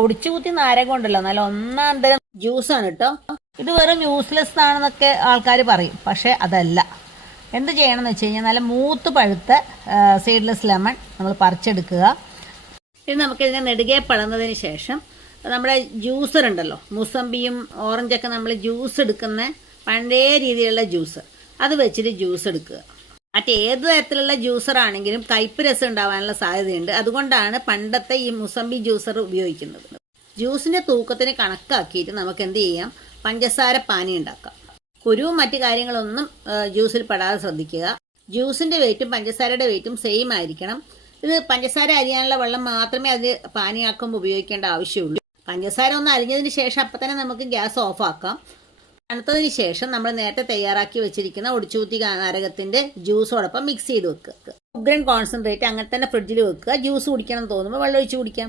ഒടിച്ചു കുത്തി നാരകം ഉണ്ടല്ലോ, നല്ല ഒന്നാം തരം ജ്യൂസാണ് കേട്ടോ. ഇത് വെറും യൂസ്ലെസ് ആണെന്നൊക്കെ ആൾക്കാർ പറയും, പക്ഷേ അതല്ല. എന്ത് ചെയ്യണമെന്ന് വെച്ച് കഴിഞ്ഞാൽ നല്ല മൂത്ത് പഴുത്ത സീഡ്ലെസ് ലെമൺ നമ്മൾ പറിച്ചെടുക്കുക. ഇത് നമുക്കിതിനെ നെടുകെ പളന്നതിന് ശേഷം നമ്മുടെ ജ്യൂസർ ഉണ്ടല്ലോ, മുസമ്പിയും ഓറഞ്ചൊക്കെ നമ്മൾ ജ്യൂസ് എടുക്കുന്ന പഴയ രീതിയിലുള്ള ജ്യൂസ്, അത് വെച്ചിട്ട് ജ്യൂസ് എടുക്കുക. മറ്റേത് തരത്തിലുള്ള ജ്യൂസർ ആണെങ്കിലും കയ്പ്പ് രസം ഉണ്ടാവാനുള്ള സാധ്യതയുണ്ട്. അതുകൊണ്ടാണ് പണ്ടത്തെ ഈ മുസമ്പി ജ്യൂസർ ഉപയോഗിക്കുന്നത്. ജ്യൂസിന്റെ തൂക്കത്തിന് കണക്കാക്കിയിട്ട് നമുക്ക് എന്ത് ചെയ്യാം, പഞ്ചസാര പാനി ഉണ്ടാക്കാം. കുരുവും മറ്റു കാര്യങ്ങളൊന്നും ജ്യൂസിൽ പെടാതെ ശ്രദ്ധിക്കുക. ജ്യൂസിന്റെ വെയിറ്റും പഞ്ചസാരയുടെ വെയിറ്റും സെയിം ആയിരിക്കണം. ഇത് പഞ്ചസാര അരിയാനുള്ള വെള്ളം മാത്രമേ അത് പാനിയാക്കുമ്പോൾ ഉപയോഗിക്കേണ്ട ആവശ്യമുള്ളൂ. പഞ്ചസാര ഒന്ന് അരിഞ്ഞതിന് ശേഷം അപ്പം തന്നെ നമുക്ക് ഗ്യാസ് ഓഫ് ആക്കാം. തണുത്തതിന് ശേഷം നമ്മൾ നേരത്തെ തയ്യാറാക്കി വെച്ചിരിക്കുന്ന ഒടിച്ചുകൂത്തി നാരകത്തിന്റെ ജ്യൂസോടൊപ്പം മിക്സ് ചെയ്ത് വെക്കുക. ഉഗ്രൻ കോൺസെൻട്രേറ്റ് അങ്ങനെ തന്നെ ഫ്രിഡ്ജിൽ വെക്കുക. ജ്യൂസ് കുടിക്കണം തോന്നുമ്പോൾ വെള്ളം ഒഴിച്ച് കുടിക്കാം.